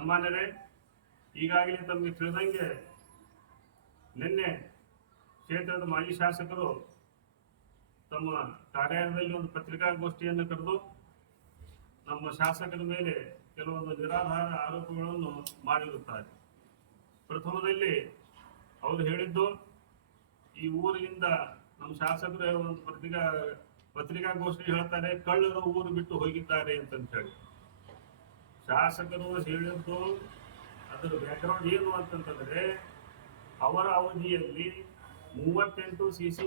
ಸನ್ಮಾನ್ಯರೇ, ಈಗಾಗಲೇ ತಮಗೆ ತಿಳಿದಂಗೆ ನಿನ್ನೆ ಕ್ಷೇತ್ರದ ಮಾಜಿ ಶಾಸಕರು ತಮ್ಮ ಕಾರ್ಯಾಲಯದಲ್ಲಿ ಒಂದು ಪತ್ರಿಕಾಗೋಷ್ಠಿಯನ್ನು ಕರೆದು ನಮ್ಮ ಶಾಸಕರ ಮೇಲೆ ಕೆಲವೊಂದು ನಿರಾಧಾರ ಆರೋಪಗಳನ್ನು ಮಾಡಿರುತ್ತಾರೆ. ಪ್ರಥಮದಲ್ಲಿ ಅವರು ಹೇಳಿದ್ದು, ಈ ಊರಿನಿಂದ ನಮ್ಮ ಶಾಸಕರು ಒಂದು ಪತ್ರಿಕಾ, ಪತ್ರಿಕಾಗೋಷ್ಠಿ ಹೇಳ್ತಾರೆ, ಕಳ್ಳರು ಊರು ಬಿಟ್ಟು ಹೋಗಿದ್ದಾರೆ ಅಂತಂತ ಹೇಳಿ ಶಾಸಕರು ಹೇಳಿದ್ದು, ಅದರ ಬ್ಯಾಕ್ಗ್ರೌಂಡ್ ಏನು ಅಂತಂತಂದ್ರೆ, ಅವರ ಅವಧಿಯಲ್ಲಿ ಮೂವತ್ತೆಂಟು ಸಿ ಸಿ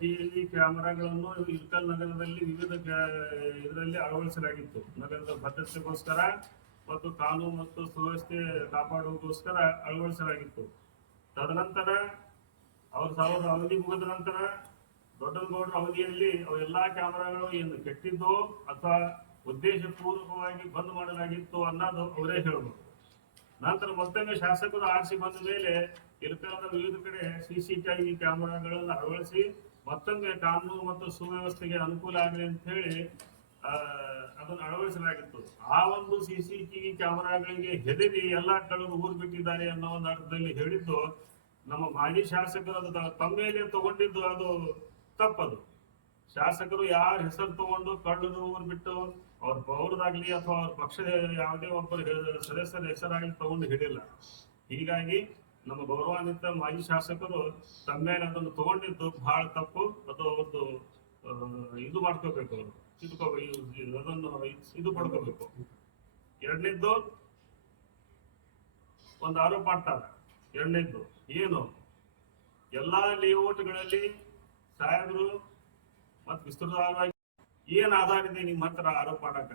ಟಿವಿ ಕ್ಯಾಮೆರಾಗಳನ್ನು ಇರ್ಕಲ್ ನಗರದಲ್ಲಿ ವಿವಿಧ ಇದರಲ್ಲಿ ಅಳವಡಿಸಲಾಗಿತ್ತು. ನಗರದ ಭದ್ರತೆಗೋಸ್ಕರ ಮತ್ತು ಕಾನೂನು ಮತ್ತು ಸುವ್ಯವಸ್ಥೆ ಕಾಪಾಡುವುದಕ್ಕೋಸ್ಕರ ಅಳವಡಿಸಲಾಗಿತ್ತು. ತದನಂತರ ಅವ್ರ ಸಾವಿರದ ಅವಧಿ ಮುಗಿದ ನಂತರ ದೊಡ್ಡನಗೌಡರ ಅವಧಿಯಲ್ಲಿ ಅವೆಲ್ಲಾ ಕ್ಯಾಮರಾಗಳು ಏನು ಕೆಟ್ಟಿದ್ದೋ ಅಥವಾ ಉದ್ದೇಶಪೂರ್ವಕವಾಗಿ ಬಂದ್ ಮಾಡಲಾಗಿತ್ತು ಅನ್ನೋದು ಅವರೇ ಹೇಳಬಹುದು ನಂತರ ಮತ್ತೊಮ್ಮೆ ಶಾಸಕರು ಆರಿಸಿ ಬಂದ ಮೇಲೆ ಇರ್ತಕ್ಕಂಥ ವಿವಿಧ ಕಡೆ ಸಿಸಿಟಿವಿ ಕ್ಯಾಮೆರಾಗಳನ್ನು ಅಳವಡಿಸಿ ಮತ್ತೊಮ್ಮೆ ಕಾನೂನು ಮತ್ತು ಸುವ್ಯವಸ್ಥೆಗೆ ಅನುಕೂಲ ಆಗಲಿ ಅಂತ ಹೇಳಿ ಅದನ್ನು ಅಳವಡಿಸಲಾಗಿತ್ತು. ಆ ಒಂದು ಸಿಸಿಟಿವಿ ಕ್ಯಾಮೆರಾಗಳಿಗೆ ಹೆದರಿ ಎಲ್ಲಾ ಕಳ್ಳರು ಊರು ಬಿಟ್ಟಿದ್ದಾರೆ ಅನ್ನೋ ಒಂದು ಅರ್ಥದಲ್ಲಿ ಹೇಳಿದ್ದು, ನಮ್ಮ ಮಾಜಿ ಶಾಸಕರು ಅದು ತಮ್ಮ ಮೇಲೆ ತಗೊಂಡಿದ್ದು ಅದು ತಪ್ಪದು. ಶಾಸಕರು ಯಾರ ಹೆಸರು ತಗೊಂಡು ಕಳ್ಳರು ಊರು ಬಿಟ್ಟು ಅವ್ರ ಪೌರದಾಗ್ಲಿ ಅಥವಾ ಅವ್ರ ಪಕ್ಷದ ಯಾವುದೇ ಒಬ್ಬ ಸದಸ್ಯರ ಹೆಸರಾಗ್ಲಿ ತಗೊಂಡು ಹಿಡಿಲ್ಲ ಹೀಗಾಗಿ ನಮ್ಮ ಗೌರವಾನ್ವಿತ ಮಾಜಿ ಶಾಸಕರು ತಮ್ಮ ಮೇಲೆ ಅದನ್ನು ತಗೊಂಡಿದ್ದು ಬಹಳ ತಪ್ಪು. ಅದು ಅವ್ರದ್ದು ಇದು ಮಾಡ್ಕೋಬೇಕು ಅವರು. ತಿದ್ಕೋಬೇಕು ಅದನ್ನು ಇದು ಪಡ್ಕೋಬೇಕು. ಎರಡನೇದ್ದು ಒಂದು ಆರೋಪ ಮಾಡ್ತಾರೆ. ಎರಡನೇದ್ದು ಏನು? ಎಲ್ಲಾ ಲೇಔಟ್ಗಳಲ್ಲಿ ಸಾಹೇಬರು ಮತ್ತು ವಿಸ್ತೃತವಾಗಿ ಏನ್ ಆಧಾರ ಇದೆ ನಿಮ್ಮ ಹತ್ರ ಆರೋಪ ಮಾಡಕ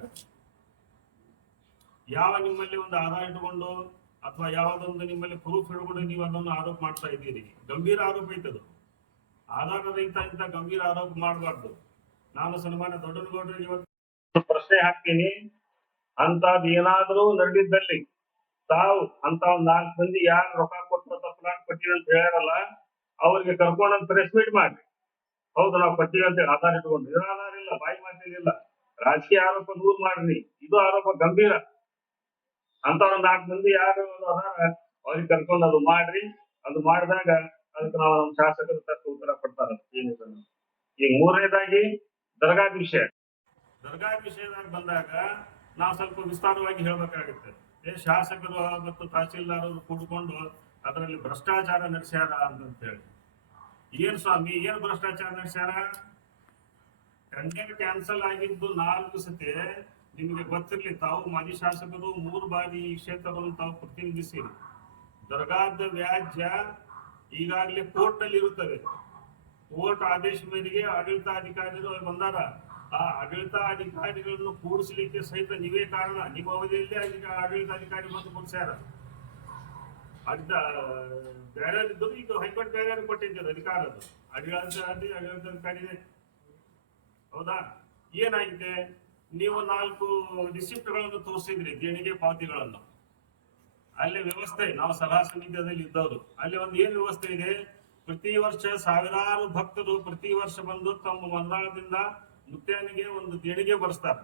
ಯಾವ ನಿಮ್ಮಲ್ಲಿ ಒಂದು ಆಧಾರ ಇಟ್ಕೊಂಡು ಅಥವಾ ಯಾವ್ದೊಂದು ನಿಮ್ಮಲ್ಲಿ ಪ್ರೂಫ್ ಹಿಡ್ಕೊಂಡು ನೀವು ಅದನ್ನು ಆರೋಪ ಮಾಡ್ತಾ ಇದ್ದೀರಿ? ಗಂಭೀರ ಆರೋಪ ಐತದು ಆಧಾರದ ಇಂತ ಇಂತ ಗಂಭೀರ ಆರೋಪ ಮಾಡಬಾರ್ದು. ನಾನು ಸನ್ಮಾನ್ಯ ದೊಡ್ಡನಗೌಡರಿಗೆ ಇವತ್ತು ಪ್ರಶ್ನೆ ಹಾಕ್ತೀನಿ. ಅಂತದ್ ಏನಾದ್ರೂ ನಡೆದಿದ್ದಲ್ಲಿ ತಾವು ಅಂತ ಒಂದ್ ನಾಲ್ಕು ಮಂದಿ ಯಾರು ರೊಕ್ಕ ಕೊಟ್ಟು ತಪ್ಪಲಾಕ್ ಕೊಟ್ಟಿವಿ ಅಂತ ಹೇಳ್ಯಾರಲ್ಲ, ಅವ್ರಿಗೆ ಕರ್ಕೊಂಡು ಪ್ರೆಸ್ ಮೀಟ್ ಮಾಡಿ. ಹೌದು, ನಾವು ಕೊಟ್ಟಿವಿ ಅಂತ ಹೇಳಿ ಆಧಾರ ಇಟ್ಕೊಂಡು. ಆಧಾರ ಇಲ್ಲ, ಬಾಯಿ ಮಾತಿಲ್ಲ ರಾಜಕೀಯ ಆರೋಪ ದೂರ ಮಾಡ್ರಿ. ಇದು ಆರೋಪ ಗಂಭೀರ. ಅಂತ ಒಂದ್ ನಾಲ್ಕು ಮಂದಿ ಯಾರು ಅದಾರ ಅವ್ರಿಗೆ ಕರ್ಕೊಂಡು ಅದು ಮಾಡ್ರಿ. ಅದು ಮಾಡಿದಾಗ ಅದಕ್ಕೆ ನಾವು ನಮ್ಮ ಶಾಸಕರು ತಕ್ಕ ಉತ್ತರ ಕೊಡ್ತಾರ. ಏನಿದೆ ಈಗ ಮೂರನೇದಾಗಿ ದರ್ಗಾ ವಿಷಯ ದರ್ಗಾ ವಿಷಯದಾಗ ಬಂದಾಗ ನಾವು ಸ್ವಲ್ಪ ವಿಸ್ತಾರವಾಗಿ ಹೇಳ್ಬೇಕಾಗುತ್ತೆ. ಏ, ಶಾಸಕರು ಮತ್ತು ತಹಸೀಲ್ದಾರ್ ಅವರು ಕೂಡ್ಕೊಂಡು ಅದರಲ್ಲಿ ಭ್ರಷ್ಟಾಚಾರ ನಡೆಸ್ಯಾರ ಅಂತ ಹೇಳಿ ಏನ್ ಸ್ವಾಮಿ, ಏನ್ ಭ್ರಷ್ಟಾಚಾರ ನಡೆಸ್ಯಾರ? ಟೆಂಡರ್ ಕ್ಯಾನ್ಸಲ್ ಆಗಿದ್ದು ನಾಲ್ಕು ಸತಿ, ನಿಮಗೆ ಗೊತ್ತಿರಲಿ, ತಾವು ಮಾಜಿ ಶಾಸಕರು ಮೂರು ಬಾರಿ ಈ ಕ್ಷೇತ್ರವನ್ನು ತಾವು ಪ್ರತಿನಿಧಿಸಿ ದರ್ಗಾದ ವ್ಯಾಜ್ಯ ಈಗಾಗಲೇ ಕೋರ್ಟ್ನಲ್ಲಿ ಇರುತ್ತದೆ. ಕೋರ್ಟ್ ಆದೇಶ ಮೇರೆಗೆ ಆಡಳಿತಾಧಿಕಾರಿಗಳು ಬಂದಾರ. ಆ ಆಡಳಿತಾಧಿಕಾರಿಗಳನ್ನು ಕೂಡಿಸಲಿಕ್ಕೆ ಸಹಿತ ನೀವೇ ಕಾರಣ. ನಿಮ್ಮ ಅವಧಿಯಲ್ಲಿ ಆಡಳಿತಾಧಿಕಾರಿ ಬಂದು ಕೂಡಿಸ್ಯಾರ ಅಡ್ಡ ಬೇರೆ ಇದ್ದರು, ಈಗ ಹೈಕೋರ್ಟ್ ಬೇರೆ ಅಧಿಕಾರ ಅದು ಆಡಳಿತಾಧಿಕಾರಿ ಆಡಳಿತಾಧಿಕಾರಿನೇ ಹೌದಾ? ಏನಾಗಿದೆ ನೀವು ನಾಲ್ಕು ರಿಸಿಪ್ಟ್ಗಳನ್ನು ತೋರಿಸಿದ್ರಿ, ದೇಣಿಗೆ ಪಾವತಿಗಳನ್ನು. ಅಲ್ಲಿ ವ್ಯವಸ್ಥೆ, ನಾವು ಸಲಹಾ ಸಮಿತಿಯಲ್ಲಿ ಇದ್ದವರು. ಅಲ್ಲಿ ಒಂದು ಏನ್ ವ್ಯವಸ್ಥೆ ಇದೆ? ಪ್ರತಿ ವರ್ಷ ಸಾವಿರಾರು ಭಕ್ತರು ಪ್ರತಿ ವರ್ಷ ಬಂದು ತಮ್ಮ ಮಂದಾಳದಿಂದ ಮುತ್ತೇನಿಗೆ ಒಂದು ದೇಣಿಗೆ ಬರ್ಸ್ತಾರೆ.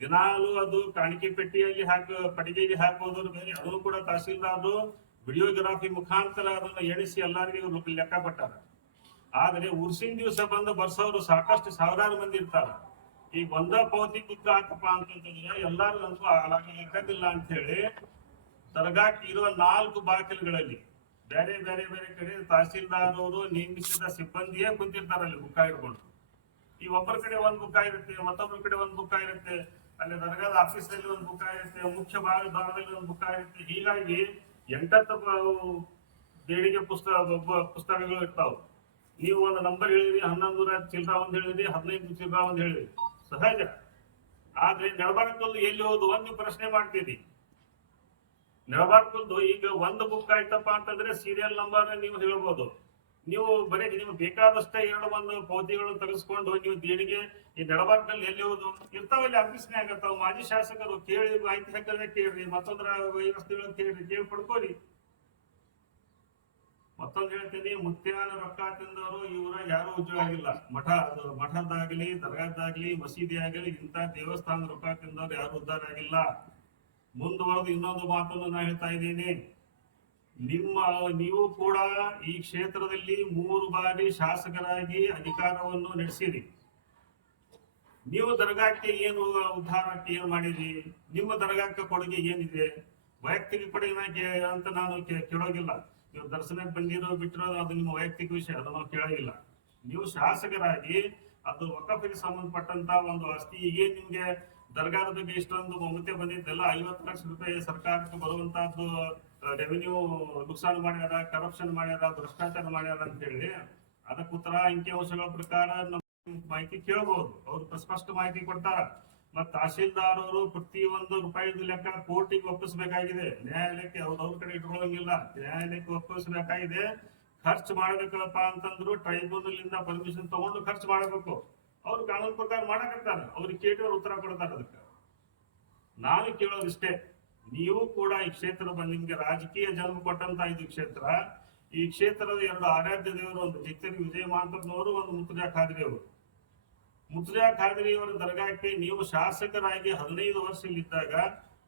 ದಿನಾಲು ಅದು ಕಾಣಿಕೆ ಪೆಟ್ಟಿಯಲ್ಲಿ ಹಾಕ ಪಟಿಗೆಯಲ್ಲಿ ಹಾಕೋದ್ರ ಮೇಲೆ ಅದು ಕೂಡ ತಹಸೀಲ್ದಾರರು ವಿಡಿಯೋಗ್ರಾಫಿ ಮುಖಾಂತರ ಅದನ್ನು ಎಣಿಸಿ ಎಲ್ಲರಿಗೂ ಲೆಕ್ಕ ಕೊಟ್ಟಾರ. ಆದ್ರೆ ಉರ್ಸಿನ ದಿವಸ ಬಂದು ಬರ್ಸೋರು ಸಾಕಷ್ಟು ಸಾವಿರಾರು ಮಂದಿ ಇರ್ತಾರ. ಈಗ ಒಂದ ಪಾವತಿ ಬುಕ್ ಹಾಕಪ್ಪ ಅಂತಂದ್ರೆ ಎಲ್ಲಾರು ಅನ್ಕೋ ಲೆಕ್ಕದಿಲ್ಲ ಅಂತ ಹೇಳಿ ದರ್ಗಾಕ್ಕೆ ಇರುವ ನಾಲ್ಕು ಬಾಗಿಲುಗಳಲ್ಲಿ ಬೇರೆ ಬೇರೆ ಬೇರೆ ಕಡೆ ತಹಸೀಲ್ದಾರ್ ಅವರು ನೇಮಿಸಿದ ಸಿಬ್ಬಂದಿಯೇ ಕುಂತಿರ್ತಾರ ಅಲ್ಲಿ ಬುಕ್ಕ ಇಟ್ಕೊಂಡು ಈ ಒಬ್ಬರ ಕಡೆ ಒಂದ್ ಬುಕ್ಕ ಇರುತ್ತೆ, ಮತ್ತೊಬ್ಬರ ಕಡೆ ಒಂದ್ ಬುಕ್ಕ ಇರುತ್ತೆ. ಅಲ್ಲಿ ದರ್ಗಾದ ಆಫೀಸ್ನಲ್ಲಿ ಒಂದ್ ಬುಕ್ಕ ಇರುತ್ತೆ, ಮುಖ್ಯ ಭಾಗ ಭಾಗದಲ್ಲಿ ಒಂದ್ ಬುಕ್ಕ ಇರುತ್ತೆ. ಹೀಗಾಗಿ ಎಂಟತ್ತು ದೇಣಿಗೆ ಪುಸ್ತಕ ಪುಸ್ತಕಗಳು ಇರ್ತಾವ. ನೀವು ಒಂದು ನಂಬರ್ ಹೇಳಿದ್ರಿ ಹನ್ನೊಂದು ನೂರ ಚಿಲ್ಲರ ಒಂದು ಹೇಳಿದ್ರಿ, ಹದಿನೈದು ಚಿಲ್ಲರ ಒಂದು ಹೇಳಿದ್ರಿ. ಸಹಜ. ಆದ್ರೆ ನಡಬಾರಕಲ್ಲು ಎಲ್ಲಿ ಹೋದು ಒಂದು ಪ್ರಶ್ನೆ ಮಾಡ್ತೀರಿ ನಡಬಾರ್ಕಲ್ದು ಈಗ ಒಂದು ಬುಕ್ ಆಯ್ತಪ್ಪ ಅಂತಂದ್ರೆ ಸೀರಿಯಲ್ ನಂಬರ್ ನೀವು ಹೇಳ್ಬೋದು. ನೀವು ಬರೀ ನಿಮ್ಗೆ ಬೇಕಾದಷ್ಟೇ ಎರಡು ಒಂದು ಪೌತಿಗಳನ್ನು ತೆಗೆಸ್ಕೊಂಡು ನೀವು ದೇಣಿಗೆ ಈ ನಡಬಾರ್ಕಲ್ಲಿ ಎಲ್ಲಿ ಹೋದು ಇರ್ತಾವಲ್ಲಿ ಆಫೀಸ್ನೇ ಆಗತ್ತಾವ. ಮಾಜಿ ಶಾಸಕರು ಕೇಳಿ ಮಾಹಿತಿ ಹಾಕಿದ್ರೆ ಕೇಳ್ರಿ, ಮತ್ತೊಂದ್ರ ವ್ಯವಸ್ಥೆಗಳು ಕೇಳ್ರಿ ಕೇಳಿ ಪಡ್ಕೋರಿ ಮತ್ತೊಂದು ಹೇಳ್ತೀನಿ ಮುತ್ಯಾನ ರೊಕ್ಕ ತಿಂದವರು ಇವರ ಯಾರು ಉದ್ಯೋಗ ಆಗಿಲ್ಲ. ಮಠ ಮಠದ್ದಾಗ್ಲಿ ದರ್ಗಾದಾಗ್ಲಿ ಮಸೀದಿ ಆಗಲಿ ಇಂಥ ದೇವಸ್ಥಾನದ ರೊಕ್ಕ ತಿಂದವರು ಯಾರು ಉದ್ಧಾರ ಆಗಿಲ್ಲ. ಮುಂದುವರೆದು ಇನ್ನೊಂದು ಮಾತನ್ನು ನಾನು ಹೇಳ್ತಾ ಇದ್ದೀನಿ. ನಿಮ್ಮ, ನೀವು ಕೂಡ ಈ ಕ್ಷೇತ್ರದಲ್ಲಿ ಮೂರು ಬಾರಿ ಶಾಸಕರಾಗಿ ಅಧಿಕಾರವನ್ನು ನಡೆಸಿರಿ. ನೀವು ದರ್ಗಾಕ್ಕೆ ಏನು ಉದ್ಧಾರಕ್ಕೆ ಏನು ಮಾಡಿರಿ ನಿಮ್ಮ ದರ್ಗಾಕ್ಕೆ ಕೊಡುಗೆ ಏನಿದೆ? ವೈಯಕ್ತಿಕ ಕೊಡುಗೆ ಅಂತ ನಾನು ಕೇಳೋಗಿಲ್ಲ ನೀವು ದರ್ಶನಕ್ಕೆ ಬಂದಿರೋ ಬಿಟ್ಟಿರೋ ಅದು ನಿಮ್ಮ ವೈಯಕ್ತಿಕ ವಿಷಯ ಅದು ನಾವು ನೀವು ಶಾಸಕರಾಗಿ ಅದು ವಕಫಿಗೆ ಸಂಬಂಧಪಟ್ಟಂತ ಒಂದು ಆಸ್ತಿ ಈಗ ನಿಮ್ಗೆ ದರ್ಗಾದ ಬಗ್ಗೆ ಇಷ್ಟೊಂದು ಮಮತೆ ಬಂದಿದ್ದೆಲ್ಲ ಐವತ್ತು ಲಕ್ಷ ರೂಪಾಯಿ ಸರ್ಕಾರಕ್ಕೆ ಬರುವಂತಹದ್ದು ರೆವಿನ್ಯೂ ನುಕ್ಸಾನ್ ಮಾಡ್ಯಾರ ಕರಪ್ಷನ್ ಮಾಡ್ಯಾರ, ಭ್ರಷ್ಟಾಚಾರ ಮಾಡ್ಯಾರ ಅಂತ ಹೇಳಿ ಅದಕ್ಕೆ ಉತ್ತರ ಅಂಕಿಅಂಶಗಳ ಪ್ರಕಾರ ಮಾಹಿತಿ ಕೇಳಬಹುದು ಅವ್ರು ಸ್ಪಷ್ಟ ಮಾಹಿತಿ ಕೊಡ್ತಾರ. ಮತ್ತ ಪ್ರತಿ ಒಂದು ರೂಪಾಯಿದು ಲೆಕ್ಕ ಕೋರ್ಟಿಗೆ ಒಪ್ಪಿಸಬೇಕಾಗಿದೆ. ನ್ಯಾಯಾಲಯಕ್ಕೆ ಅವ್ರ ಅವ್ರ ಕಡೆ ಇಟ್ಕೊಳ್ಳಂಗಿಲ್ಲ. ನ್ಯಾಯಾಲಯಕ್ಕೆ ಒಪ್ಪಿಸಬೇಕಾಗಿದೆ. ಖರ್ಚು ಮಾಡ್ಬೇಕಪ್ಪ ಅಂತಂದ್ರು ಟ್ರೈಬ್ಯುನಲ್ ಇಂದ ಪರ್ಮಿಷನ್ ತಗೊಂಡು ಖರ್ಚು ಮಾಡಬೇಕು. ಅವ್ರು ಕಾನೂನು ಪ್ರಕಾರ ಮಾಡಕತ್ತಾರ. ಅವ್ರಿಗೆ ಕೇಳಿದ್ರೆ ಉತ್ತರ ಕೊಡ್ತಾರ ಅದಕ್ಕೆ. ನಾನು ಕೇಳೋದಿಷ್ಟೇ ನೀವು ಕೂಡ ಈ ಕ್ಷೇತ್ರ ಬಂದ್ ನಿಮ್ಗೆ ರಾಜಕೀಯ ಜನ್ಮ ಕೊಟ್ಟಂತ ಇದು ಕ್ಷೇತ್ರ. ಈ ಕ್ಷೇತ್ರದ ಎರಡು ಆರಾಧ್ಯ ದೇವರು, ಒಂದು ಜಿತ್ತರಿ ವಿಜಯ ಮಾಂತರ್ನವರು ಒಂದು ಮುತ್ತುಜಾ ಖಾದ್ರಿ ಅವರು. ಮುತ್ತುಜಾ ಖಾದ್ರಿಯವರ ದರ್ಗಾಕ್ಕೆ ನೀವು ಶಾಸಕರಾಗಿ ಹದಿನೈದು ವರ್ಷ ಇಲ್ಲಿದ್ದಾಗ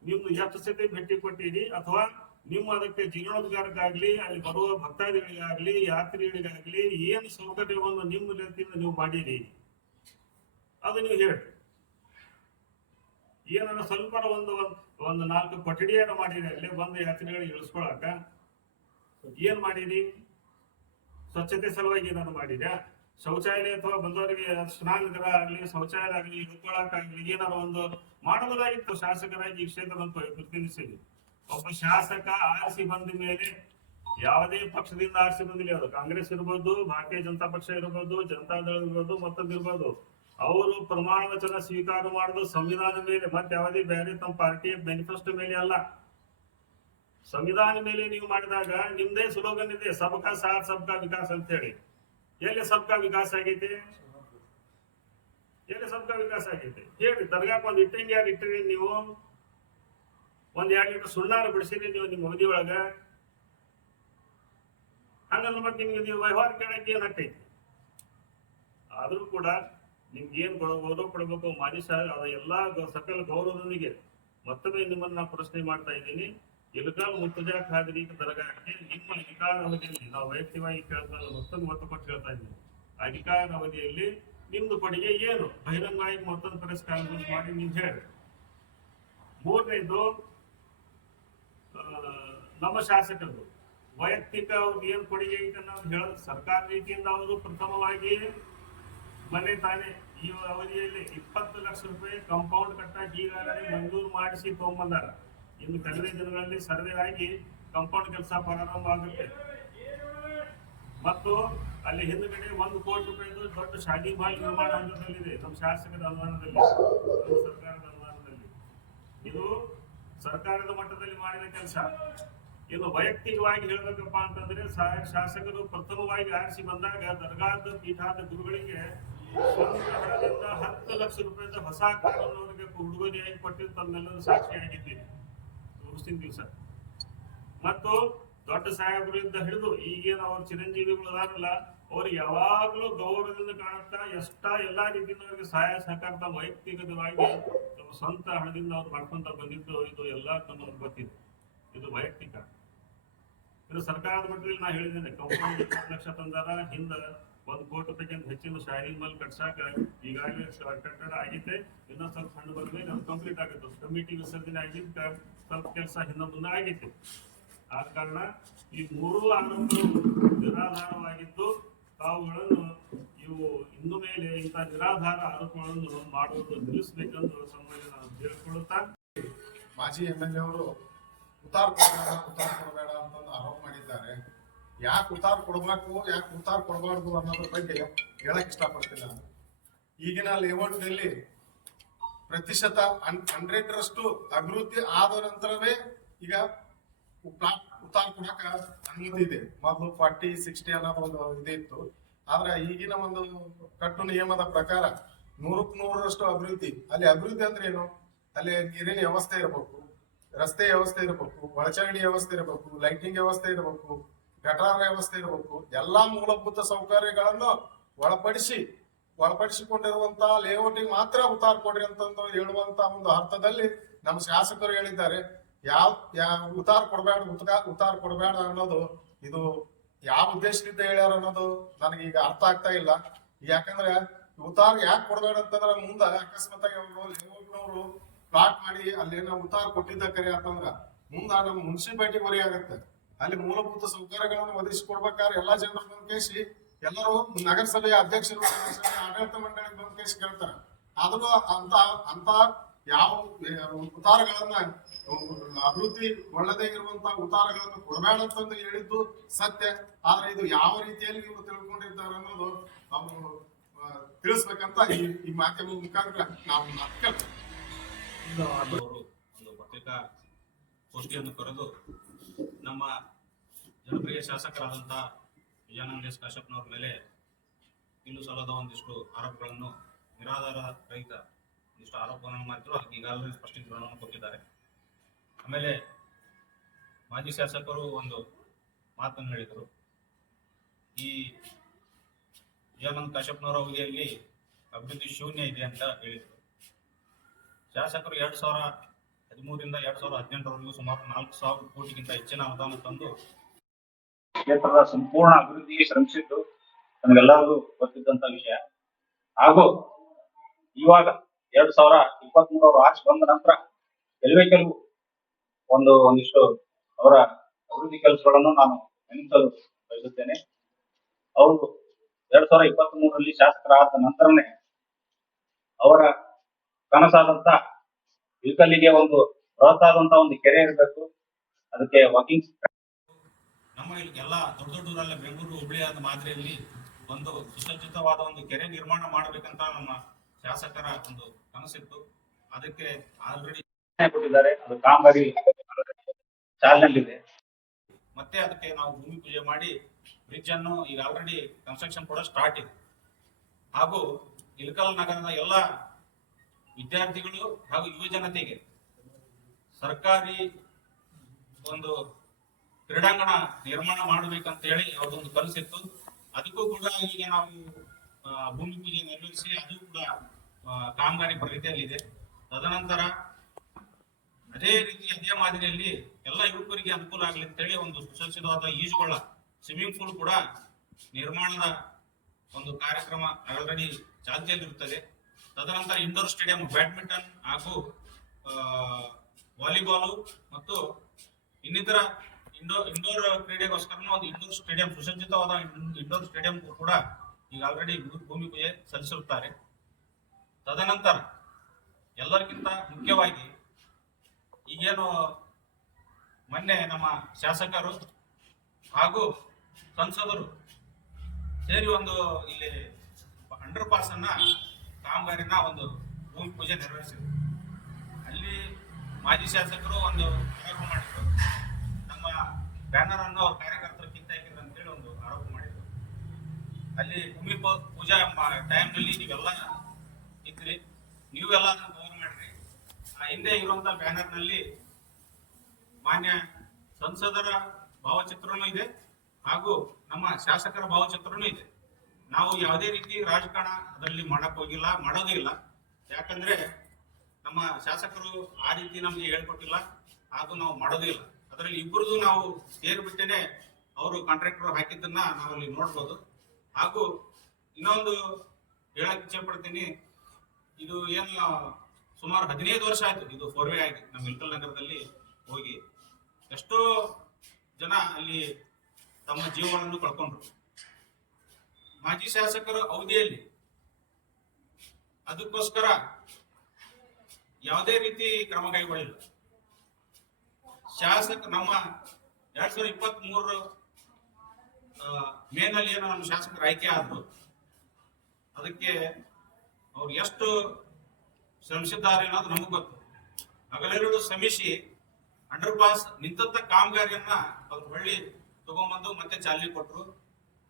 ನಿಮ್ದು ಎಷ್ಟು ಸತಿ ಭೇಟಿ ಕೊಟ್ಟಿರಿ? ಅಥವಾ ನಿಮ್ಮ ಅದಕ್ಕೆ ಜೀರ್ಣೋದ್ಗಾರಕ್ಕಾಗ್ಲಿ, ಅಲ್ಲಿ ಬರುವ ಭಕ್ತಾದಿಗಳಿಗಾಗ್ಲಿ, ಯಾತ್ರಿಗಳಿಗಾಗ್ಲಿ ಏನು ಸೌಕರ್ಯವನ್ನು ನಿಮ್ಮ ರೀತಿಯಿಂದ ನೀವು ಮಾಡಿರಿ? ಅದು ನೀವು ಹೇಳಿ. ಏನಾರ ಸ್ವಲ್ಪ ಒಂದು, ಒಂದ್- ಒಂದು ನಾಲ್ಕು ಕೊಠಡಿಯನ್ನು ಮಾಡಿರಿ, ಅಲ್ಲಿ ಬಂದು ಯಾತ್ರಿಗಳಿಗೆ ಇಳಿಸ್ಕೊಳಕ. ಏನ್ ಮಾಡಿರಿ? ಸ್ವಚ್ಛತೆ ಸಲುವಾಗಿ ಏನಾದ್ರು ಮಾಡಿದ್ಯಾ? ಶೌಚಾಲಯ ಅಥವಾ ಬಂದವರಿಗೆ ಸ್ನಾನಗರ ಆಗಲಿ, ಶೌಚಾಲಯ ಆಗಲಿ ಇಳ್ಕೊಳಕ್ಕಾಗ್ಲಿ ಏನಾರ ಒಂದು ಮಾಡಬಹುದಾಗಿತ್ತು ಶಾಸಕರಾಗಿ ಈ ಕ್ಷೇತ್ರವನ್ನು ಪ್ರತಿನಿಧಿಸಿದ್ವಿ ಒಬ್ಬ ಶಾಸಕ ಆರಿಸಿ ಬಂದ ಮೇಲೆ ಯಾವುದೇ ಪಕ್ಷದಿಂದ ಆರಿಸಿ ಬಂದಿಲ್ಲ. ಅದು ಕಾಂಗ್ರೆಸ್ ಇರ್ಬೋದು, ಭಾರತೀಯ ಜನತಾ ಪಕ್ಷ ಇರ್ಬೋದು ಜನತಾದಳ ಇರ್ಬೋದು, ಮತ್ತೊಂದು ಇರ್ಬೋದು. ಅವರು ಪ್ರಮಾಣ ವಚನ ಸ್ವೀಕಾರ ಮಾಡೋದು ಸಂವಿಧಾನ ಮೇಲೆ, ಮತ್ತೆ ಯಾವುದೇ ಬೇರೆ ತಮ್ಮ ಪಾರ್ಟಿಯ ಮ್ಯಾನಿಫೆಸ್ಟೋ ಮೇಲೆ ಅಲ್ಲ. ಸಂವಿಧಾನ ಮೇಲೆ ನೀವು ಮಾಡಿದಾಗ ನಿಮ್ದೇ ಸ್ಲೋಗನ್ ಇದೆ, ಸಬಕ ಸಾಥ್, ಸಬಕ ವಿಕಾಸ್ ಅಂತ ಹೇಳಿ ಎಲ್ಲಿ ಸಬ್ಕಾ ವಿಕಾಸ ಆಗೈತೆ? ಎಲ್ಲಿ ಸಬ್ಕಾ ವಿಕಾಸ ಆಗೈತೆ? ಹೇಳಿ ದರ್ಗಾಕ್ ಒಂದ್ ಇಟ್ಟಂಗಿ ಯಾರು ಇಟ್ಟಿರಿ ನೀವು. ಒಂದ್ ಎರಡ್ ಲೀಟರ್ ಸುಣ್ಣಾರ ಬಿಡಿಸಿರಿ ನೀವು ನಿಮ್ಮ ಅವಧಿ ಒಳಗ. ಹಂಗಲ್ಲ ಮತ್ತೆ ನಿಮ್ಗೆ ನೀವು ವ್ಯವಹಾರ ಕೇಳಕ್ಕೆ ಏನ್ ಹಾಕೈತಿ ಆದ್ರೂ ಕೂಡ ನಿಮ್ಗೆ ಏನ್ ಗೌರವ ಕೊಡಬೇಕು ಮಾಜಿ ಸಹ ಅದ ಎಲ್ಲಾ ಸಕಲ ಗೌರವದೊಂದಿಗೆ ಮತ್ತೊಮ್ಮೆ ನಿಮ್ಮನ್ನ ನಾನು ಪ್ರಶ್ನೆ ಮಾಡ್ತಾ ಇದ್ದೀನಿ. ಇಲ್ಕಾಲ್ ಮುತ್ತಜಾ ಖಾದ್ರಿ ದರ್ಗಾಕ್ಕೆ ನಿಮ್ಮ ಅಧಿಕಾರ ಅವಧಿಯಲ್ಲಿ, ನಾವು ವೈಯಕ್ತಿಕವಾಗಿ ಕೇಳ್ತಾ ಮತ್ತೊಂದು ಒತ್ತು ಕೊಟ್ಟು ಹೇಳ್ತಾ ಇದ್ದೀನಿ ಅಧಿಕಾರ ಅವಧಿಯಲ್ಲಿ ನಿಮ್ದು ಕೊಡುಗೆ ಏನು? ಬಹಿರಂಗವಾಗಿ ಮತ್ತೊಂದು ಪ್ರೆಸ್ ಕಾನ್ಫರೆನ್ಸ್ ಮಾಡಿ ನೀವು ಹೇಳಿ. ಮೂರನೇದು ನಮ್ಮ ಶಾಸಕರು ವೈಯಕ್ತಿಕ ಅವ್ರಿಗೆ ಏನು ಕೊಡುಗೆ ಐತೆ ನಾವು ಹೇಳ ಸರ್ಕಾರ ರೀತಿಯಿಂದ ಅವರು ಪ್ರಥಮವಾಗಿ ಮನೆ ತಾನೇ. ಈ ಅವಧಿಯಲ್ಲಿ ಇಪ್ಪತ್ತು ಲಕ್ಷ ರೂಪಾಯಿ ಕಾಂಪೌಂಡ್ ಕಟ್ಟಾಗಿ ಈಗಾಗಲೇ ಮಂಜೂರು ಮಾಡಿಸಿ ತಗೊಂಬಂದಾರ. ಇನ್ನು ಕಡಿಮೆ ದಿನಗಳಲ್ಲಿ ಸರ್ವೆ ಆಗಿ ಕಂಪೌಂಡ್ ಕೆಲಸ ಪ್ರಾರಂಭ ಆಗುತ್ತೆ. ಮತ್ತು ಅಲ್ಲಿ ಹಿಂದ್ಗಡೆ ಒಂದು ಕೋಟಿ ರೂಪಾಯಿದು ದೊಡ್ಡ ಶಾದಿ ಮಾಲ್ ನಿರ್ಮಾಣ ಹಂತದಲ್ಲಿದೆ ನಮ್ಮ ಶಾಸಕರ ಅನುದಾನದಲ್ಲಿ, ನಮ್ಮ ಸರ್ಕಾರದ ಅನುದಾನದಲ್ಲಿ. ಇದು ಸರ್ಕಾರದ ಮಟ್ಟದಲ್ಲಿ ಮಾಡಿದ ಕೆಲಸ. ಇನ್ನು ವೈಯಕ್ತಿಕವಾಗಿ ಹೇಳಬೇಕಪ್ಪ ಅಂತಂದ್ರೆ ಶಾಸಕರು ಪ್ರಥಮವಾಗಿ ಆರಿಸಿ ಬಂದಾಗ ದರ್ಗಾದ ಪೀಠಾದ ಗುರುಗಳಿಗೆ ಹತ್ತು ಲಕ್ಷ ರೂಪಾಯಿದ ಹೊಸ ಕಾನೂನು ಅವರಿಗೆ ಕೊಟ್ಟಿದ್ದು ತಮ್ಮೆಲ್ಲರೂ ಸಾಕ್ಷಿಯಾಗಿದ್ದೀರಿ ತೋರಿಸ್ತೀನಿ ದಿವಸ ಮತ್ತು ದೊಡ್ಡ ಸಾಹೇಬರಿಂದ ಹಿಡಿದು ಈಗೇನು ಅವ್ರ ಚಿರಂಜೀವಿಗಳು ಅದಾರಲ್ಲ, ಅವ್ರು ಯಾವಾಗಲೂ ಗೌರವದಿಂದ ಕಾಣುತ್ತಾ ಎಷ್ಟ ಎಲ್ಲಾ ರೀತಿಯಿಂದ ಅವ್ರಿಗೆ ಸಹಾಯ ಸಹಕಾರ ತಮ್ಮ ವೈಯಕ್ತಿಕವಾಗಿ ತಮ್ಮ ಸ್ವಂತ ಹಣದಿಂದ ಅವ್ರು ಮಾಡ್ಕೊಂತ ಬಂದಿದ್ದು ಇದು ಎಲ್ಲ ನಮಗೆ ಗೊತ್ತಿದೆ. ಇದು ವೈಯಕ್ತಿಕ. ಇದು ಸರ್ಕಾರದ ಮಟ್ಟದಲ್ಲಿ ನಾ ಹೇಳಿದ್ದೇನೆ. ಕಂಪನಿ ಲಕ್ಷ ತಂದಾರ, ಹಿಂದ ಒಂದು ಕೋಟಿ ರೂಪಾಯಿಗಿಂತ ಹೆಚ್ಚಿನ ಶಾಹಿನ್ ಮೇಲೆ ಕಟ್ಸಾಕ ಈಗಾಗಲೇ ಕಟ್ಟಡ ಆಗಿದೆ ಇನ್ನೊಂದು ಸ್ವಲ್ಪ ಹಣ್ಣು ಬರ್ಬೇಕು ಅದು ಕಂಪ್ಲೀಟ್ ಆಗುತ್ತೆ. ಕಮಿಟಿ ವಿಸರ್ಜನೆ ಆಗಿದ್ದ ಸ್ವಲ್ಪ ಕೆಲಸ ಹಿಂದೆ ಮುಂದೆ ಆಗಿತ್ತು. ಆದ ಕಾರಣ ಈ ಮೂರು ಆರೋಪಗಳು ನಿರಾಧಾರವಾಗಿದ್ದು, ತಾವುಗಳನ್ನು ಇವು ಇನ್ನು ಮೇಲೆ ಇಂಥ ನಿರಾಧಾರ ಆರೋಪಗಳನ್ನು ಮಾಡುವುದು ನಿಲ್ಲಿಸಬೇಕೆಂದು ತಮ್ಮಲ್ಲಿ ನಾನು ಕೇಳಿಕೊಳ್ಳುತ್ತಾ ಮಾಜಿ ಎಂ ಎಲ್ ಎ ಅವರು, ಉತ್ತಾರ ಕೊಡಬೇಡ ಉತ್ತಾರ ಕೊಡಬೇಡ ಅಂತಂದು ಆರೋಪ ಮಾಡಿದ್ದಾರೆ. ಯಾಕೆ ಉತ್ತಾರ ಕೊಡಬೇಕು, ಯಾಕೆ ಉತ್ತಾರ ಕೊಡಬಾರ್ದು ಅನ್ನೋದ್ರ ಬಗ್ಗೆ ಹೇಳಕ್ ಇಷ್ಟಪಡ್ತೀನಿ ನಾನು. ಈಗಿನ ಲೇಔಟ್ನಲ್ಲಿ ಪ್ರತಿಶತ ಹಂಡ್ರೆಡ್ ರಷ್ಟು ಅಭಿವೃದ್ಧಿ ಆದ ನಂತರವೇ ಈಗ ಪ್ಲಾಟ್ ಉತ್ತಾರ ಕೊಡಕ ಅನ್ನೋದು ಇದೆ. ಮೊದಲು ಫಾರ್ಟಿ, ಸಿಕ್ಸ್ಟಿ ಅನ್ನೋದು ಒಂದು ಇದಿತ್ತು. ಆದ್ರೆ ಈಗಿನ ಒಂದು ಕಟ್ಟು ನಿಯಮದ ಪ್ರಕಾರ ನೂರಕ್ಕೆ ನೂರರಷ್ಟು ಅಭಿವೃದ್ಧಿ. ಅಲ್ಲಿ ಅಭಿವೃದ್ಧಿ ಅಂದ್ರೆ ಏನು? ಅಲ್ಲಿ ನೀರಿನ ವ್ಯವಸ್ಥೆ ಇರಬೇಕು, ರಸ್ತೆ ವ್ಯವಸ್ಥೆ ಇರಬೇಕು, ಒಳಚರಂಡಿ ವ್ಯವಸ್ಥೆ ಇರಬೇಕು ಲೈಟಿಂಗ್ ವ್ಯವಸ್ಥೆ ಇರಬೇಕು. ಗಟಾರ ವ್ಯವಸ್ಥೆ ಇರಬೇಕು. ಎಲ್ಲಾ ಮೂಲಭೂತ ಸೌಕರ್ಯಗಳನ್ನು ಒಳಪಡಿಸಿ, ಒಳಪಡಿಸಿಕೊಂಡಿರುವಂತ ಲೇಔಟಿಗೆ ಮಾತ್ರ ಉತ್ತಾರ ಕೊಡ್ರಿ ಅಂತಂದು ಹೇಳುವಂತ ಒಂದು ಅರ್ಥದಲ್ಲಿ ನಮ್ಮ ಶಾಸಕರು ಹೇಳಿದ್ದಾರೆ. ಯಾವ ಯಾವ ಕೊಡಬೇಡ ಉತ್ಕ, ಉತ್ತಾರ ಕೊಡಬೇಡ ಅನ್ನೋದು ಇದು ಯಾವ ಉದ್ದೇಶದಿಂದ ಹೇಳ್ಯಾರ ಅನ್ನೋದು ನನಗೆ ಈಗ ಅರ್ಥ ಆಗ್ತಾ ಇಲ್ಲ. ಯಾಕಂದ್ರೆ ಉತ್ತಾರ ಯಾಕೆ ಕೊಡಬೇಡ ಅಂತಂದ್ರೆ ಮುಂದೆ ಅಕಸ್ಮಾತ್ ಅವರು ಲೇಔಟ್ನವರು ಪ್ಲಾಟ್ ಮಾಡಿ ಅಲ್ಲೇನೋ ಉತ್ತಾರ ಕೊಟ್ಟಿದ್ದ ಕರೆ ಅಂತಂದ್ರ ಮುಂದ ನಮ್ಮ ಮುನ್ಸಿಪಾಲಿಟಿ ಮರಿ ಆಗತ್ತೆ. ಅಲ್ಲಿ ಮೂಲಭೂತ ಸೌಕರ್ಯಗಳನ್ನು ಒದಗಿಸಿಕೊಡ್ಬೇಕಾದ್ರೆ ಎಲ್ಲಾ ಜನರು ಬಂದ್ ಕೇಸಿ ಎಲ್ಲರೂ ನಗರಸಭೆಯ ಅಧ್ಯಕ್ಷರು ಆಡಳಿತ ಮಂಡಳಿ ಬಂದ್ ಕೇಸಿ ಕೇಳ್ತಾರೆ. ಆದ್ರೂ ಅಂತ ಅಂತ ಯಾವ, ಉತ್ತಾರಗಳನ್ನ, ಅಭಿವೃದ್ಧಿ ಒಳ್ಳದೇ ಇರುವಂತಹ ಉತ್ತಾರಗಳನ್ನು ಕೊಡಬೇಡ ಅಂತಂದು ಹೇಳಿದ್ದು ಸತ್ಯ. ಆದ್ರೆ ಇದು ಯಾವ ರೀತಿಯಲ್ಲಿ ಇವರು ತಿಳ್ಕೊಂಡಿದ್ದಾರೆ ಅನ್ನೋದು ಅವರು ತಿಳಿಸ್ಬೇಕಂತ ಈ ಮಾಧ್ಯಮದ ಮುಖಾಂತರ ನಾವು ಪತ್ರಿಕಾ ಗೋಷ್ಠಿಯನ್ನು ಕರೆದು ನಮ್ಮ ಜನಪ್ರಿಯ ಶಾಸಕರಾದಂಥ ವಿಜಯಾನಂದ ಎಸ್ ಕಾಶ್ಯಪ್ನವ್ರ ಮೇಲೆ ಇನ್ನು ಸಲ್ಲದ ಒಂದಿಷ್ಟು ಆರೋಪಗಳನ್ನು ನಿರಾಧಾರ ರಹಿತ ಒಂದಿಷ್ಟು ಆರೋಪಗಳನ್ನು ಮಾಡಿದ್ರು ಅದಕ್ಕೆ ಈಗಾಗಲೇ ಸ್ಪಷ್ಟೀಕರಣವನ್ನು ಕೊಟ್ಟಿದ್ದಾರೆ. ಆಮೇಲೆ ಮಾಜಿ ಶಾಸಕರು ಒಂದು ಮಾತನ್ನು ಹೇಳಿದರು. ಈ ವಿಜಯಾನಂದ ಕಾಶ್ಯಪ್ನವರ ಅವಧಿಯಲ್ಲಿ ಅಭಿವೃದ್ಧಿ ಶೂನ್ಯ ಇದೆ ಅಂತ ಹೇಳಿದರು. ಶಾಸಕರು ಎರಡ್ ಸಾವಿರ ಹದಿಮೂರರಿಂದ ಎರಡ್ ಸಾವಿರದ ಹದಿನೆಂಟರವರೆಗೂ ಸುಮಾರು ನಾಲ್ಕು ಸಾವಿರ ಕೋಟಿಗಿಂತ ಹೆಚ್ಚಿನ ಅನುದಾನ ತಂದು ಕ್ಷೇತ್ರದ ಸಂಪೂರ್ಣ ಅಭಿವೃದ್ಧಿ ಶ್ರಮಿಸಿದ್ದು ನಮಗೆಲ್ಲರಿಗೂ ಗೊತ್ತಿದ್ದಂತ ವಿಷಯ. ಹಾಗೂ ಇವಾಗ ಎರಡ್ ಸಾವಿರ ಇಪ್ಪತ್ತ್ ಮೂರರ ಆಚೆ ಬಂದ ನಂತರ ಕೆಲವೇ ಕೆಲವು ಒಂದು ಒಂದಿಷ್ಟು ಅವರ ಅಭಿವೃದ್ಧಿ ಕೆಲಸಗಳನ್ನು ನಾನು ನೆನಪಿಸಲು ಬಯಸುತ್ತೇನೆ. ಅವರು ಎರಡ್ ಸಾವಿರ ಇಪ್ಪತ್ತ್ ಮೂರರಲ್ಲಿ ಶಾಸಕರಾದ ನಂತರನೇ ಅವರ ಕನಸಾದಂತ ಇಳಕಲ್ಲಿಗೆ ಒಂದು ಬೃಹತ್ತಾದಂತ ಒಂದು ಕೆರೆ ಇರಬೇಕು. ಅದಕ್ಕೆ ವಾಕಿಂಗ್ ನಮ್ಮ ಇಲ್ಲಿ ಎಲ್ಲ ದೊಡ್ಡ ದೊಡ್ಡ ಊರಲ್ಲಿ ಬೆಂಗಳೂರು ಹುಬ್ಳಿ ಆದ ಮಾದರಿಯಲ್ಲಿ ಒಂದು ಸುಸಜ್ಜಿತವಾದ ಒಂದು ಕೆರೆ ನಿರ್ಮಾಣ ಮಾಡಬೇಕಂತ ನಮ್ಮ ಶಾಸಕರ ಒಂದು ಕನಸಿತ್ತು ಅದಕ್ಕೆ ಆಲ್ರೆಡಿ ಕೊಟ್ಟಿದ್ದಾರೆ. ಅದು ಕಾಮಗಾರಿ ಚಾಲನೆಯಲ್ಲಿದೆ ಮತ್ತೆ ಅದಕ್ಕೆ ನಾವು ಭೂಮಿ ಪೂಜೆ ಮಾಡಿ ಬ್ರಿಡ್ಜ್ ಅನ್ನು ಈಗ ಆಲ್ರೆಡಿ ಕನ್ಸ್ಟ್ರಕ್ಷನ್ ಕೂಡ ಸ್ಟಾರ್ಟ್ ಇದೆ. ಹಾಗೂ ಇಳಕಲ್ ನಗರದ ಎಲ್ಲ ವಿದ್ಯಾರ್ಥಿಗಳು ಹಾಗೂ ಯುವ ಜನತೆಗೆ ಸರ್ಕಾರಿ ಒಂದು ಕ್ರೀಡಾಂಗಣ ನಿರ್ಮಾಣ ಮಾಡಬೇಕಂತ ಹೇಳಿ ಅವ್ರದೊಂದು ಕನಸಿತ್ತು ಅದಕ್ಕೂ ಕೂಡ ಈಗ ನಾವು ಭೂಮಿ ಪೂಜೆ ನೆರವೇರಿಸಿ ಅದು ಕೂಡ ಕಾಮಗಾರಿ ಪ್ರಗತಿಯಲ್ಲಿದೆ. ತದನಂತರ ಅದೇ ರೀತಿ ಅದೇ ಮಾದರಿಯಲ್ಲಿ ಎಲ್ಲ ಯುವಕರಿಗೆ ಅನುಕೂಲ ಆಗಲಿ ಅಂತೇಳಿ ಒಂದು ಸುಸಜ್ಜಿತವಾದ ಈಜುಗೊಳ್ಳ ಸ್ವಿಮ್ಮಿಂಗ್ ಪೂಲ್ ಕೂಡ ನಿರ್ಮಾಣದ ಒಂದು ಕಾರ್ಯಕ್ರಮ ಆಲ್ರೆಡಿ ಚಾಲ್ತಿಯಲ್ಲಿರುತ್ತದೆ. ತದನಂತರ ಇಂಡೋರ್ ಸ್ಟೇಡಿಯಂ ಬ್ಯಾಡ್ಮಿಂಟನ್ ಹಾಗೂ ವಾಲಿಬಾಲು ಮತ್ತು ಇನ್ನಿತರ ಇಂಡೋರ್ ಇಂಡೋರ್ ಕ್ರೀಡೆಗೋಸ್ಕರ ಒಂದು ಇಂಡೋರ್ ಸ್ಟೇಡಿಯಂ ಸುಸಜ್ಜಿತವಾದ ಇಂಡೋರ್ ಸ್ಟೇಡಿಯಂ ಕೂಡ ಈಗ ಆಲ್ರೆಡಿ ಭೂಮಿ ಪೂಜೆ ಸಲ್ಲಿಸಿರುತ್ತಾರೆ. ತದನಂತರ ಎಲ್ಲರಿಗಿಂತ ಮುಖ್ಯವಾಗಿ ಈಗೇನು ಮೊನ್ನೆ ನಮ್ಮ ಶಾಸಕರು ಹಾಗೂ ಸಂಸದರು ಸೇರಿ ಒಂದು ಇಲ್ಲಿ ಅಂಡರ್ ಪಾಸ್ ಅನ್ನ ಕಾಮಗಾರಿನ ಒಂದು ಭೂಮಿ ಪೂಜೆ ನೆರವೇರಿಸಿದ್ರು. ಅಲ್ಲಿ ಮಾಜಿ ಶಾಸಕರು ಒಂದು ಆರೋಪ ಮಾಡಿದ್ರು. ನಮ್ಮ ಬ್ಯಾನರ್ ಅನ್ನು ಅವ್ರ ಕಾರ್ಯಕರ್ತರು ಕಿತ್ತ ಹಾಕಿದ್ರು ಅಂತೇಳಿ ಒಂದು ಆರೋಪ ಮಾಡಿದ್ರು. ಅಲ್ಲಿ ಭೂಮಿ ಪೂಜಾ ಟೈಮ್ನಲ್ಲಿ ನೀವೆಲ್ಲ ಇದ್ರಿ ನೀವೆಲ್ಲ ಗೌರವ ಮಾಡ್ರಿ. ಆ ಹಿಂದೆ ಇರುವಂತ ಬ್ಯಾನರ್ನಲ್ಲಿ ಮಾನ್ಯ ಸಂಸದರ ಭಾವಚಿತ್ರನೂ ಇದೆ ಹಾಗೂ ನಮ್ಮ ಶಾಸಕರ ಭಾವಚಿತ್ರನೂ ಇದೆ. ನಾವು ಯಾವುದೇ ರೀತಿ ರಾಜಕಾರಣ ಅದರಲ್ಲಿ ಮಾಡಕ್ ಹೋಗಿಲ್ಲ, ಮಾಡೋದೇ ಇಲ್ಲ. ಯಾಕಂದ್ರೆ ನಮ್ಮ ಶಾಸಕರು ಆ ರೀತಿ ನಮ್ಗೆ ಹೇಳ್ಕೊಟ್ಟಿಲ್ಲ, ಹಾಗೂ ನಾವು ಮಾಡೋದೇ ಇಲ್ಲ. ಅದರಲ್ಲಿ ಇಬ್ಬರದು ನಾವು ಸೇರಿಬಿಟ್ಟೇನೆ ಅವರು ಕಾಂಟ್ರಾಕ್ಟರ್ ಹಾಕಿದ್ದನ್ನ ನಾವಲ್ಲಿ ನೋಡ್ಬೋದು. ಹಾಗೂ ಇನ್ನೊಂದು ಹೇಳಕ್ ಇಚ್ಛೆ ಪಡ್ತೀನಿ ಇದು ಏನು ಸುಮಾರು ಹದಿನೈದು ವರ್ಷ ಆಯ್ತು ಇದು ಫೋರ್ವೇ ಆಗಿ ನಮ್ಮ ಇಲ್ಕಲ್ ನಗರದಲ್ಲಿ ಹೋಗಿ. ಎಷ್ಟೋ ಜನ ಅಲ್ಲಿ ತಮ್ಮ ಜೀವನವನ್ನು ಕಳ್ಕೊಂಡ್ರು. ಮಾಜಿ ಶಾಸಕರ ಅವಧಿಯಲ್ಲಿ. ಅದಕ್ಕೋಸ್ಕರ ಯಾವುದೇ ರೀತಿ ಕ್ರಮ ಕೈಗೊಳ್ಳಿಲ್ಲ. ಶಾಸಕ ನಮ್ಮ ಎರಡ್ ಸಾವಿರದ ಇಪ್ಪತ್ತ್ ಮೂರು ಮೇನಲ್ಲಿ ಏನೋ ನಮ್ಮ ಶಾಸಕರು ಆಯ್ಕೆ ಆದ್ರು ಅದಕ್ಕೆ ಅವ್ರು ಎಷ್ಟು ಶ್ರಮಿಸಿದ್ದಾರೆ ಅನ್ನೋದು ನಮಗ್ ಗೊತ್ತು. ಹಗಲೆರಡು ಶ್ರಮಿಸಿ ಅಂಡರ್ ಪಾಸ್ ನಿಂತ ಕಾಮಗಾರಿಯನ್ನ ಅವ್ರು ಹೊಳ್ಳಿ ತಗೊಂಬಂದು ಮತ್ತೆ ಚಾಲನೆ ಕೊಟ್ಟರು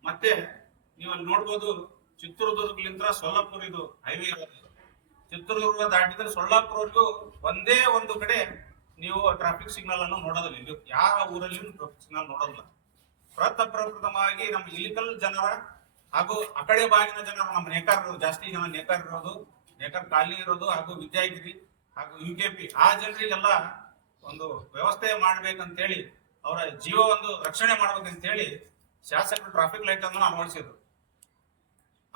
ಮತ್ತೆ ನೀವು ಅಲ್ಲಿ ನೋಡ್ಬೋದು ಚಿತ್ರದುರ್ಗಲಿಂದ ಸೊಲ್ಲಾಪುರ ಇದು ಹೈವೇ ಚಿತ್ರದುರ್ಗ ದಾಟಿದ್ರೆ ಸೊಲ್ಲಾಪುರವರೆಗೂ ಒಂದೇ ಒಂದು ಕಡೆ ನೀವು ಟ್ರಾಫಿಕ್ ಸಿಗ್ನಲ್ ಅನ್ನು ನೋಡೋದಿಲ್ಲ. ಇಲ್ಲಿ ಯಾವ ಊರಲ್ಲಿ ಟ್ರಾಫಿಕ್ ಸಿಗ್ನಲ್ ನೋಡೋದಿಲ್ಲ. ಪ್ರಪ್ರಥಮವಾಗಿ ನಮ್ಮ ಇಲಿಕಲ್ ಜನರ ಹಾಗೂ ಆ ಕಡೆ ಬಾಗಿನ ಜನರು, ನಮ್ಮ ನೇಕಾರ ಜಾಸ್ತಿ ಜನ ನೇಕಾರ ಇರೋದು, ನೇಕಾರ ಖಾಲಿ ಇರೋದು ಹಾಗೂ ವಿದ್ಯಾಗಿರಿ ಹಾಗೂ ಯು ಕೆ ಪಿ ಆ ಜನರಿಗೆಲ್ಲ ಒಂದು ವ್ಯವಸ್ಥೆ ಮಾಡ್ಬೇಕಂತೇಳಿ ಅವರ ಜೀವ ಒಂದು ರಕ್ಷಣೆ ಮಾಡ್ಬೇಕಂತೇಳಿ ಶಾಸಕರು ಟ್ರಾಫಿಕ್ ಲೈಟ್ ಅನ್ನು ಅಳವಡಿಸಿದ್ರು.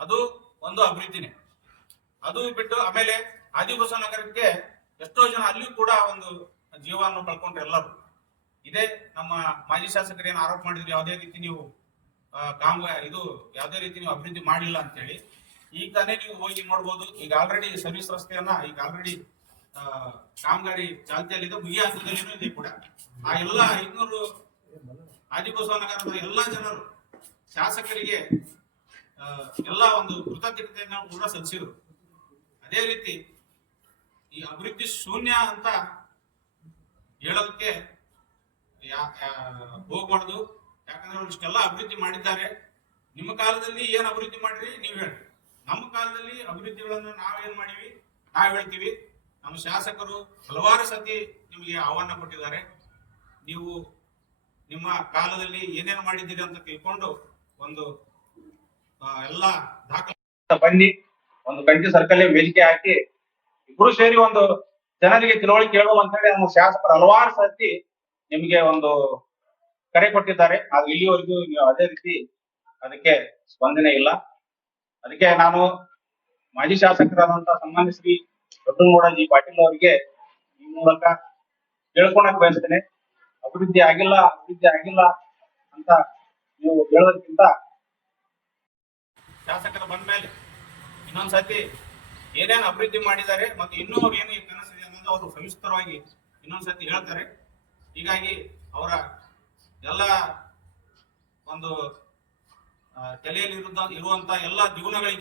ಅದು ಒಂದು ಅಭಿವೃದ್ಧಿನೇ. ಅದು ಬಿಟ್ಟು ಆಮೇಲೆ ಆದಿಬಸ ನಗರಕ್ಕೆ ಎಷ್ಟೋ ಜನ ಅಲ್ಲಿಯೂ ಕೂಡ ಒಂದು ಜೀವವನ್ನು ಕಳ್ಕೊಂಡ್ರು ಎಲ್ಲರೂ. ಇದೇ ನಮ್ಮ ಮಾಜಿ ಶಾಸಕರು ಏನು ಆರೋಪ ಮಾಡಿದ್ರು, ಯಾವುದೇ ರೀತಿ ನೀವು ಕಾಮ ಇದು ಯಾವುದೇ ರೀತಿ ನೀವು ಅಭಿವೃದ್ಧಿ ಮಾಡಿಲ್ಲ ಅಂತೇಳಿ. ಈಗ ತಾನೇ ನೀವು ಹೋಗಿ ನೋಡ್ಬೋದು, ಈಗ ಆಲ್ರೆಡಿ ಸರ್ವಿಸ್ ರಸ್ತೆಯನ್ನ, ಈಗ ಆಲ್ರೆಡಿ ಕಾಮಗಾರಿ ಚಾಲ್ತಿಯಲ್ಲಿದೆ ಮುಗಿಯ ಹಂತದಲ್ಲಿನೂ ಇದೆ ಕೂಡ. ಆ ಎಲ್ಲ ಐನೂರು ಆದಿಬಸವ ನಗರದ ಎಲ್ಲ ಜನರು, ಶಾಸಕರಿಗೆ ಎಲ್ಲ ಒಂದು ಕೃತಜ್ಞತೆಯನ್ನು ಕೂಡ ಸಲ್ಲಿಸಿದ್ರು. ಅದೇ ರೀತಿ ಈ ಅಭಿವೃದ್ಧಿ ಶೂನ್ಯ ಅಂತ ಹೇಳೋದಕ್ಕೆ ಹೋಗ್ಬಾರ್ದು. ಯಾಕಂದ್ರೆ ಅವ್ರು ಇಷ್ಟೆಲ್ಲ ಅಭಿವೃದ್ಧಿ ಮಾಡಿದ್ದಾರೆ. ನಿಮ್ಮ ಕಾಲದಲ್ಲಿ ಏನ್ ಅಭಿವೃದ್ಧಿ ಮಾಡಿರಿ ನೀವು ಹೇಳಿ ನಮ್ಮ ಕಾಲದಲ್ಲಿ ಅಭಿವೃದ್ಧಿಗಳನ್ನು ನಾವೇನ್ ಮಾಡಿವಿ? ನಾವ್ ಹೇಳ್ತೀವಿ. ನಮ್ಮ ಶಾಸಕರು ಹಲವಾರು ಸತಿ ನಿಮಗೆ ಆಹ್ವಾನ ಕೊಟ್ಟಿದ್ದಾರೆ. ನೀವು ನಿಮ್ಮ ಕಾಲದಲ್ಲಿ ಏನೇನು ಮಾಡಿದ್ದೀರಿ ಅಂತ ತಿಳ್ಕೊಂಡು ಒಂದು ಎಲ್ಲ ಬನ್ನಿ, ಒಂದು ಗಂಟೆ ಸರ್ಕಲ್ ವೇದಿಕೆ ಹಾಕಿ, ಇಬ್ರು ಸೇರಿ ಒಂದು ಜನರಿಗೆ ತಿಳುವಳಿಕೆ ಹೇಳುವ ಅಂತ ಹೇಳಿ ನಮ್ಮ ಶಾಸಕರು ಹಲವಾರು ಸರ್ತಿ ನಿಮಗೆ ಒಂದು ಕರೆ ಕೊಟ್ಟಿದ್ದಾರೆ. ಆದ್ರೆ ಇಲ್ಲಿವರೆಗೂ ನೀವು ಅದೇ ರೀತಿ ಅದಕ್ಕೆ ಸ್ಪಂದನೆ ಇಲ್ಲ. ಅದಕ್ಕೆ ನಾನು ಮಾಜಿ ಶಾಸಕರಾದಂತಹ ಸನ್ಮಾನ್ಯ ಶ್ರೀ ದೊಡ್ಡಗೌಡಜಿ ಪಾಟೀಲ್ ಅವರಿಗೆ ಈ ಮೂಲಕ ಕೇಳ್ಕೊಳಕ್ ಬಯಸ್ತೇನೆ. ಅಭಿವೃದ್ಧಿ ಆಗಿಲ್ಲ ಅಭಿವೃದ್ಧಿ ಆಗಿಲ್ಲ ಅಂತ ನೀವು ಹೇಳೋದಕ್ಕಿಂತ ಶಾಸಕರು ಬಂದ ಮೇಲೆ ಇನ್ನೊಂದ್ಸತಿ ಏನೇನು ಅಭಿವೃದ್ಧಿ ಮಾಡಿದ್ದಾರೆ ಮತ್ತು ಇನ್ನೂ ಅವ್ರು ಏನು ಕನಸಿದೆ ಅನ್ನೋದು ಅವರು ಸವಿಸ್ತರವಾಗಿ ಇನ್ನೊಂದ್ಸತಿ ಹೇಳ್ತಾರೆ. ಹೀಗಾಗಿ ಅವರ ಎಲ್ಲ ಒಂದು ತಲೆಯಲ್ಲಿ ಇರುವಂತ ಎಲ್ಲ ಜೀವನಗಳಿಗೆ